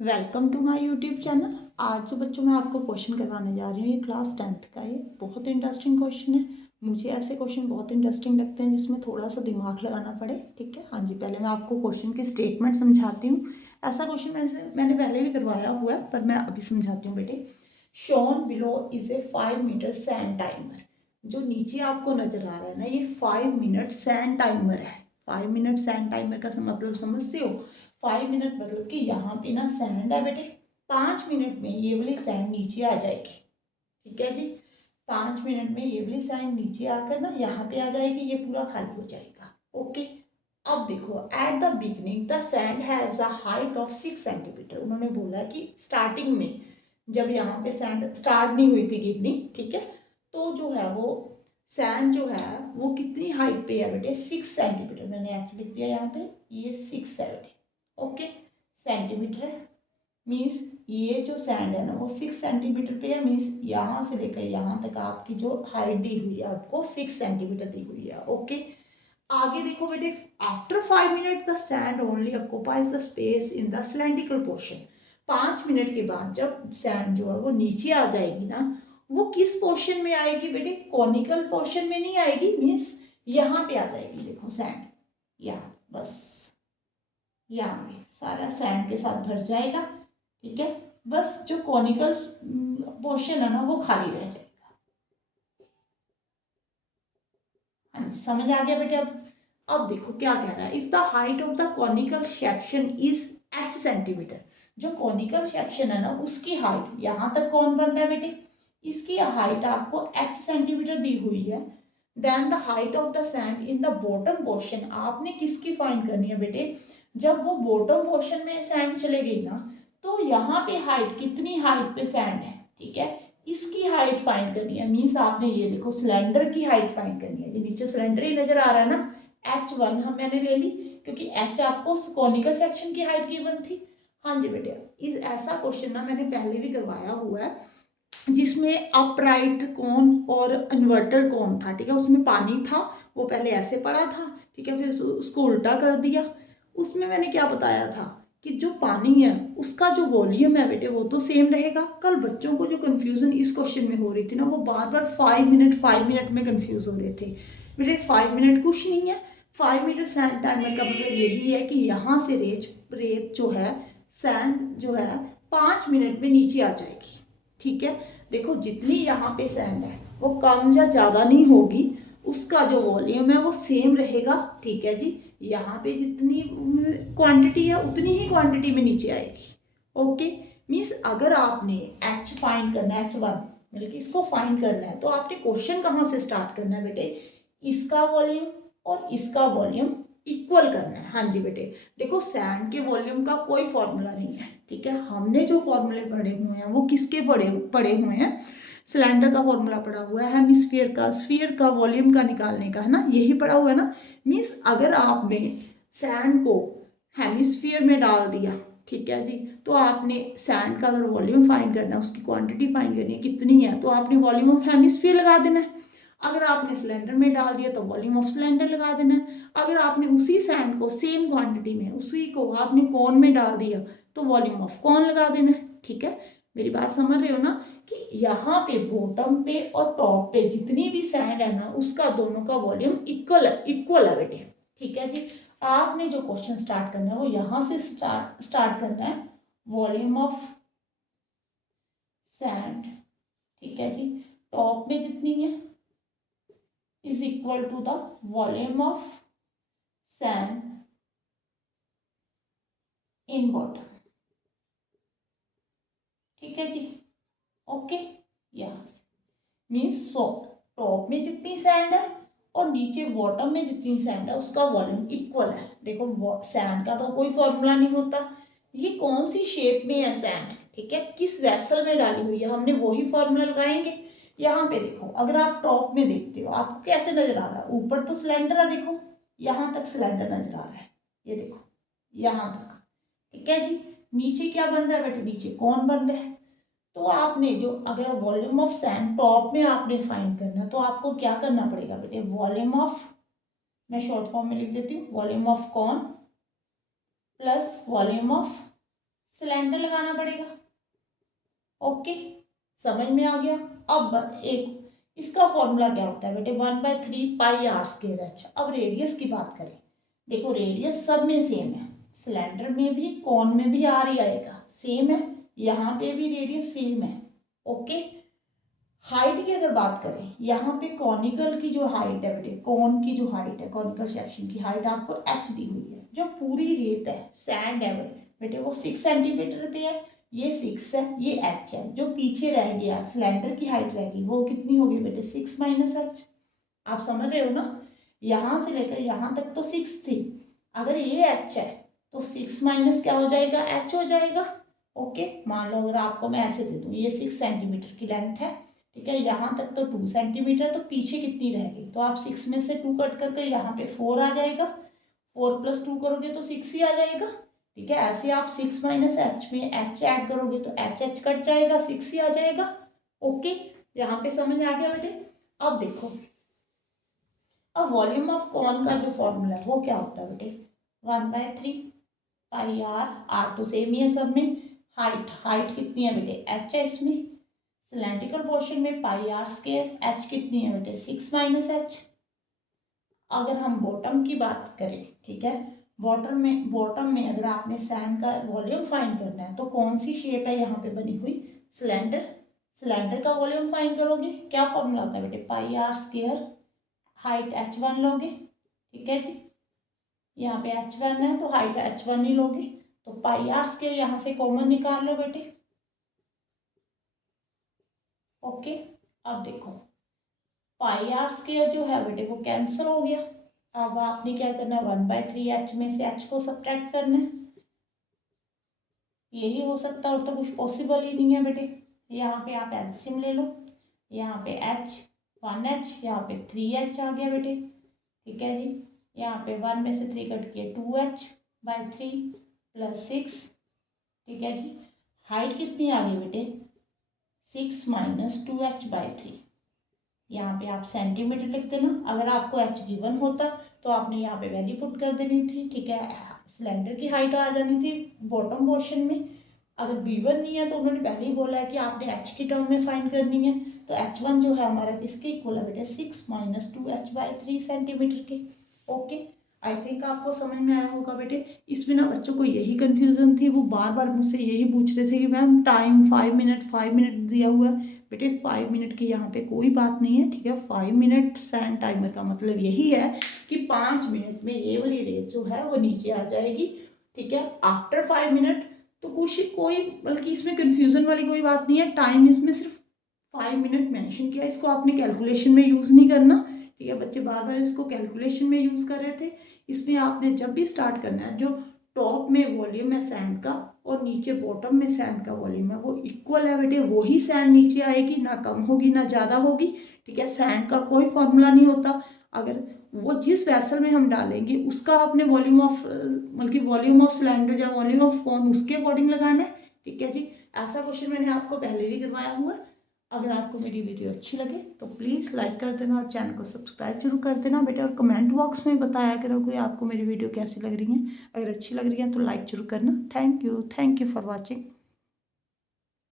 Welcome to my YouTube channel. आज जो बच्चों मैं आपको क्वेश्चन करवाने जा रही हूँ ये क्लास 10th का है। बहुत इंटरेस्टिंग क्वेश्चन है। मुझे ऐसे क्वेश्चन बहुत इंटरेस्टिंग लगते हैं जिसमें थोड़ा सा दिमाग लगाना पड़े। ठीक है, हाँ जी। पहले मैं आपको क्वेश्चन की स्टेटमेंट समझाती हूँ। ऐसा क्वेश्चन मैंने पहले भी करवाया हुआ है पर मैं अभी समझाती हूँ बेटे। Shown below is a 5 minute sand timer. जो नीचे आपको नजर आ रहा है ना, ये 5 मिनट सैंड टाइमर है। 5 मिनट सैंड टाइमर का मतलब समझते हो? 5 मिनट मतलब कि यहाँ पे ना सैंड है बेटे। 5 मिनट में ये वाली सैंड नीचे आ जाएगी। ठीक है जी। 5 मिनट में ये वाली सैंड नीचे आकर ना यहाँ पे आ जाएगी, ये पूरा खाली हो जाएगा। ओके। अब देखो, at the beginning the sand has a height of 6 centimetre. उन्होंने बोला कि स्टार्टिंग में जब यहाँ पे सैंड स्टार्ट नहीं हुई थी गिरनी, ठीक है, तो जो है वो सैंड जो है वो कितनी हाइट पे है बेटे? 6 सेंटीमीटर। मैंने एच लिख दिया यहाँ पे, ये 6 7 ओके सेंटीमीटर है। मीन्स ये जो सैंड है ना वो 6 सेंटीमीटर पे है। मीन्स यहाँ से लेकर यहाँ तक आपकी जो हाइट दी हुई है आपको 6 सेंटीमीटर दी हुई है। ओके। आगे देखो बेटे, after 5 minute the sand only occupies the space in the cylindrical portion. 5 minute के बाद जब सैंड जो है वो नीचे आ जाएगी ना, वो किस पोर्शन में आएगी बेटे? कॉनिकल पोर्शन में नहीं आएगी। मीन्स यहाँ पे आ जाएगी। देखो सैंड यहाँ, बस यहाँ पे सारा सैंड के साथ भर जाएगा। ठीक है, बस जो कॉनिकल पोर्शन है ना वो खाली रह जाएगा। हाँ जी, समझ आ गया बेटे? अब देखो क्या कह रहा है। If the height of the conical section is h centimetre. जो कॉनिकल सेक्शन है ना उसकी हाइट, यहाँ तक कौन बन रहा है बेटे? इसकी हाइट आपको h सेंटीमीटर दी हुई है। Then the height of the sand in the bottom portion, आपने किसकी फाइंड करनी है बेटे? जब वो बॉटम पोर्शन में सैंड चले गई ना, तो यहाँ पे हाइट, कितनी हाइट पे सैंड है, ठीक है, इसकी हाइट फाइंड करनी है। मीन्स आपने ये देखो सिलेंडर की हाइट फाइंड करनी है। ये नीचे सिलेंडर ही नजर आ रहा है ना, H1 हम मैंने ले ली क्योंकि H आपको कॉनिकल सेक्शन की हाइट गिवन थी। हाँ जी बेटे, इस ऐसा क्वेश्चन ना मैंने पहले भी करवाया हुआ है जिसमें अपराइट कोन और इन्वर्टेड कोन था। ठीक है, उसमें पानी था, वो पहले ऐसे पड़ा था, ठीक है, फिर उसको उल्टा कर दिया। उसमें मैंने क्या बताया था कि जो पानी है उसका जो वॉल्यूम है बेटे वो तो सेम रहेगा। कल बच्चों को जो कंफ्यूजन इस क्वेश्चन में हो रही थी ना, वो बार बार 5 मिनट में कंफ्यूज हो रहे थे। बेटे 5 मिनट कुछ नहीं है। 5 मिनट सैंड टाइमर का मतलब यही है कि यहाँ से रेत जो है, सैंड जो है 5 मिनट में नीचे आ जाएगी। ठीक है, देखो जितनी यहाँ पे सैंड है वो कम या ज़्यादा नहीं होगी, उसका जो वॉल्यूम है वो सेम रहेगा। ठीक है जी, यहाँ पे जितनी क्वांटिटी है उतनी ही क्वांटिटी में नीचे आएगी। ओके। मीन्स अगर आपने एच फाइंड करना है, H1 मतलब कि इसको फाइंड करना है, तो आपने क्वेश्चन कहाँ से स्टार्ट करना है बेटे? इसका वॉल्यूम और इसका वॉल्यूम इक्वल करना है। हाँ जी बेटे, देखो सैंड के वॉल्यूम का कोई फॉर्मूला नहीं है। ठीक है, हमने जो फॉर्मूले पढ़े हुए हैं वो किसके पढ़े हुए हैं? सिलेंडर का फॉर्मूला पड़ा हुआ है, हेमिस्फीयर का, स्फीयर का वॉल्यूम का निकालने का, है ना, यही पड़ा हुआ है ना। मीन्स अगर आपने सैंड को हेमिस्फीयर में डाल दिया, ठीक है जी, तो आपने सैंड का अगर वॉल्यूम फाइंड करना है, उसकी क्वांटिटी फाइंड करनी है कितनी है, तो आपने वॉल्यूम ऑफ हेमिस्फीयर लगा देना है। अगर आपने सिलेंडर में डाल दिया तो वॉल्यूम ऑफ सिलेंडर लगा देना है। अगर आपने उसी सैंड को सेम क्वांटिटी में उसी को आपने कॉन में डाल दिया तो वॉल्यूम ऑफ कॉन लगा देना है। ठीक है, मेरी बात समझ रहे हो ना कि यहाँ पे बॉटम पे और टॉप पे जितनी भी सैंड है ना उसका दोनों का वॉल्यूम इक्वल है बेटे। ठीक है जी, आपने जो क्वेश्चन स्टार्ट करना है वो यहाँ से स्टार्ट करना है, वॉल्यूम ऑफ सैंड, ठीक है जी, टॉप में जितनी है is equal to the volume of sand in bottom. ठीक है जी, ओके। यहाँ से मीन्स टॉप में जितनी सैंड है और नीचे बॉटम में जितनी सैंड है उसका वॉल्यूम इक्वल है। देखो सैंड का तो कोई फॉर्मूला नहीं होता। ये कौन सी शेप में है सैंड, ठीक है, किस वेसल में डाली हुई है, हमने वही फॉर्मूला लगाएंगे। यहाँ पे देखो, अगर आप टॉप में देखते हो आपको कैसे नजर आ रहा है? ऊपर तो सिलेंडर है, देखो यहाँ तक सिलेंडर नजर आ रहा है, ये देखो यहाँ तक। ठीक है जी, नीचे क्या बन रहा है बेटे? नीचे कौन बन रहा है? तो आपने जो अगर वॉल्यूम ऑफ सैंड टॉप में आपने फाइंड करना तो आपको क्या करना पड़ेगा बेटे? वॉल्यूम ऑफ, मैं शॉर्ट फॉर्म में लिख देती हूँ, volume of cone plus volume of cylinder लगाना पड़ेगा। ओके, समझ में आ गया। अब एक इसका फॉर्मूला क्या होता है बेटे, 1/3 πr²h। अब रेडियस की बात करें, देखो रेडियस सब में सेम है, सिलेंडर में भी कॉन में भी आर ही आएगा, सेम है, यहाँ पे भी रेडियस सेम है। ओके, हाइट की अगर बात करें, यहाँ पे कॉनिकल की जो हाइट है बेटे, कॉन की जो हाइट है, कॉनिकल सेक्शन की हाइट आपको h दी हुई है। जो पूरी रेत है, सैंड है बेटे, वो 6 सेंटीमीटर पे है, ये 6 है, ये h है। जो पीछे रह गया सिलेंडर की हाइट रहेगी वो कितनी होगी बेटे, 6 - h। आप समझ रहे हो ना, यहाँ से लेकर यहाँ तक तो 6 थी, अगर ये h है तो 6 माइनस क्या हो जाएगा, h हो जाएगा। ओके, मान लो अगर आपको मैं ऐसे दे दूँ, ये 6 सेंटीमीटर की लेंथ है, ठीक है, यहाँ तक तो 2 सेंटीमीटर, तो पीछे कितनी रहेगी, तो आप 6 में से 2 कट करके यहाँ पे 4 आ जाएगा, 4 + 2 करोगे तो 6 ही आ जाएगा। ठीक है, ऐसे आप 6 - h में h ऐड करोगे तो h कट जाएगा, 6 ही आ जाएगा। ओके, यहाँ पे समझ आ गया बेटे। अब देखो, अब वॉल्यूम ऑफ कॉन का जो फॉर्मूला है वो क्या होता है बेटे, 1/3 πr, r तो सेम ही है सब में। हाइट कितनी है बेटे, h है इसमें, सिलेंड्रिकल पोर्शन में πr², h कितनी है बेटे, 6 - h। अगर हम बॉटम की बात करें, ठीक है, बॉटम में अगर आपने सैंड का वॉल्यूम फाइंड करना है तो कौन सी शेप है यहाँ पे बनी हुई, सिलेंडर का वॉल्यूम फाइंड करोगे, क्या फॉर्मूला होता है बेटे, πr², हाइट h1 लोगे, ठीक है जी, यहाँ पे h1 है तो हाइट h1 ही लोगे, तो πr² यहाँ से कॉमन निकाल लो बेटे। ओके, अब देखो πr² जो है बेटे वो कैंसिल हो गया। अब आपने क्या करना है, 1/3h में से h को सब्ट्रैक्ट करना है, यही हो सकता और तो कुछ पॉसिबल ही नहीं है बेटे। यहाँ पे आप एलसीएम ले लो, यहाँ पे h 1h, यहाँ पे 3h आ गया बेटे, ठीक है जी, यहाँ पे 1 में से 3 कट के 2h/3 + 6, ठीक है जी। हाइट कितनी आ गई बेटे, 6 - 2h/3, यहाँ पे आप सेंटीमीटर लिख देना। अगर आपको h गिवन होता तो आपने यहाँ पे वैल्यू पुट कर देनी थी, ठीक है, सिलेंडर की हाइट आ जानी थी बॉटम पोर्शन में। अगर गिवन नहीं है तो उन्होंने पहले ही बोला है कि आपने h की टर्म में फाइंड करनी है, तो h1 जो है हमारा किसके इक्वल है बेटे, 6 - 2h/3 सेंटीमीटर के। ओके, आई थिंक आपको समझ में आया होगा बेटे। इसमें ना बच्चों को यही कन्फ्यूज़न थी, वो बार बार मुझसे यही पूछ रहे थे कि मैम टाइम 5 मिनट दिया हुआ है बेटे, 5 मिनट की यहाँ पे कोई बात नहीं है, ठीक है। 5 मिनट सैंड टाइमर का मतलब यही है कि 5 मिनट में ये वाली रेत जो है वो नीचे आ जाएगी, ठीक है। आफ्टर 5 मिनट तो कुछ कोई बल्कि इसमें कन्फ्यूज़न वाली कोई बात नहीं है, टाइम इसमें सिर्फ 5 मिनट मेंशन किया, इसको आपने कैलकुलेशन में यूज़ नहीं करना, ठीक है। बच्चे बार बार इसको कैलकुलेशन में यूज़ कर रहे थे। इसमें आपने जब भी स्टार्ट करना है, जो टॉप में वॉल्यूम है सैंड का और नीचे बॉटम में सैंड का वॉल्यूम है वो इक्वल है बेटे, वही सैंड नीचे आएगी, ना कम होगी ना ज़्यादा होगी, ठीक है। सैंड का कोई फॉर्मूला नहीं होता, अगर वो जिस वैसल में हम डालेंगे उसका आपने वॉल्यूम ऑफ बल्कि वॉल्यूम ऑफ सिलेंडर या वॉल्यूम ऑफ कॉन उसके अकॉर्डिंग लगाना है, ठीक है जी। ऐसा क्वेश्चन मैंने आपको पहले भी करवाया हुआ है। अगर आपको मेरी वीडियो अच्छी लगे तो प्लीज़ लाइक कर देना और चैनल को सब्सक्राइब जरूर कर देना बेटा, और कमेंट बॉक्स में बताया करो कि आपको मेरी वीडियो कैसी लग रही है। अगर अच्छी लग रही है तो लाइक जरूर करना। Thank you for watching.